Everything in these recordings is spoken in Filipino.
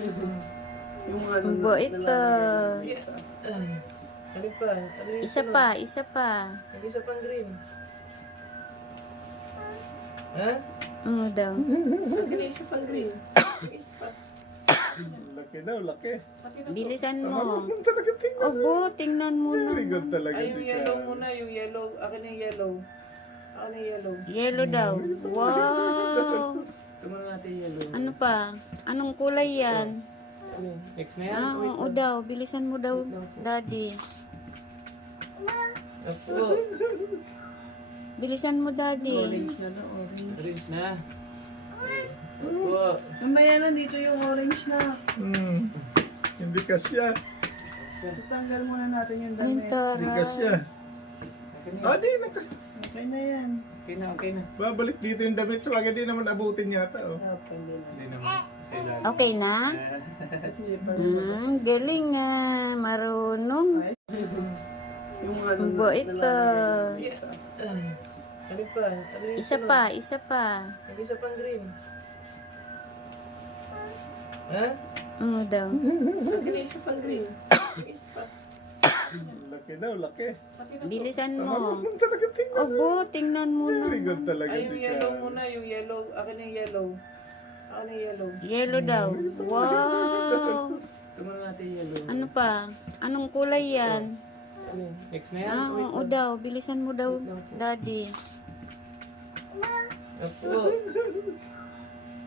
Yung ano Ang bait ka. Ano pa? Ano yung Isa sunod? pa, isa pa. Ang isa pang green. Ha? Ano daw? Akin na isa pang green. Isa pa. Laki daw, laki. Akin na to. Bilisan Tama mo. naman talaga tingnan. Obo, tingnan mo Very good na. talaga Ay, si yung yellow Kat. muna. Yung yellow. Akin na yung yellow. Akin na yung yellow. Yellow daw. Wow! Tumulong natin yung yellow. Ano pa? Anong kulay yan? Ano yun? Next na yan? Ah, oo daw. Bilisan mo daw, daddy. Opo. Bilisan mo, daddy. Orange na daw, orange. Orange na. Opo. Mamaya nandito yung orange na. Hindi kasya. Tanggal muna natin yung Ay, damit. Hindi taray. kasya. Akin na. Ah, di naka. Okay na yan. Okay na, okay na. Babalik dito yung damit. So, agad di naman abutin yata. Oh. Okay na. Hindi naman. Sa ilalim. Okay na? Slipper. Galing ah. Marunong. Yung ano Ang bait ka. Ano pa? Ano yung Isa sunod? pa, isa pa. Ang isa pang green. Ha? Ano daw? Akin na isa pang green. Isa pa. Laki daw, laki. Akin na to. Bilisan Tama mo. naman talaga tingnan. Obo, tingnan mo Very na. good talaga Ay, si yung yellow Kat. muna. Yung yellow. Akin na yung yellow. Akin na yung yellow. Yellow daw. Wow! Tumulong natin yung yellow. Ano pa? Anong kulay yan? Ano yun? Next na yan? Ah, oo daw. Bilisan mo daw, daddy. Opo.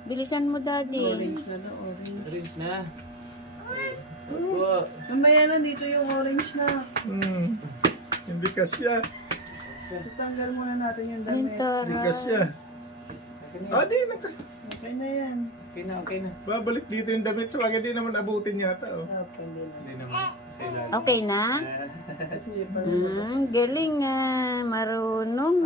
Bilisan mo, daddy. Orange na daw, orange. Orange na. Opo. Mamaya nandito yung orange na. Hindi kasya. Tanggal muna natin yung Ay, damit. Hindi taray. kasya. Akin na. Ah, di naka. Okay na yan. Okay na, okay na. Babalik dito yung damit. So, agad di naman abutin yata. Oh. Okay na. Hindi naman. Sa ilalim. Okay na? Slipper. Galing ah. Marunong.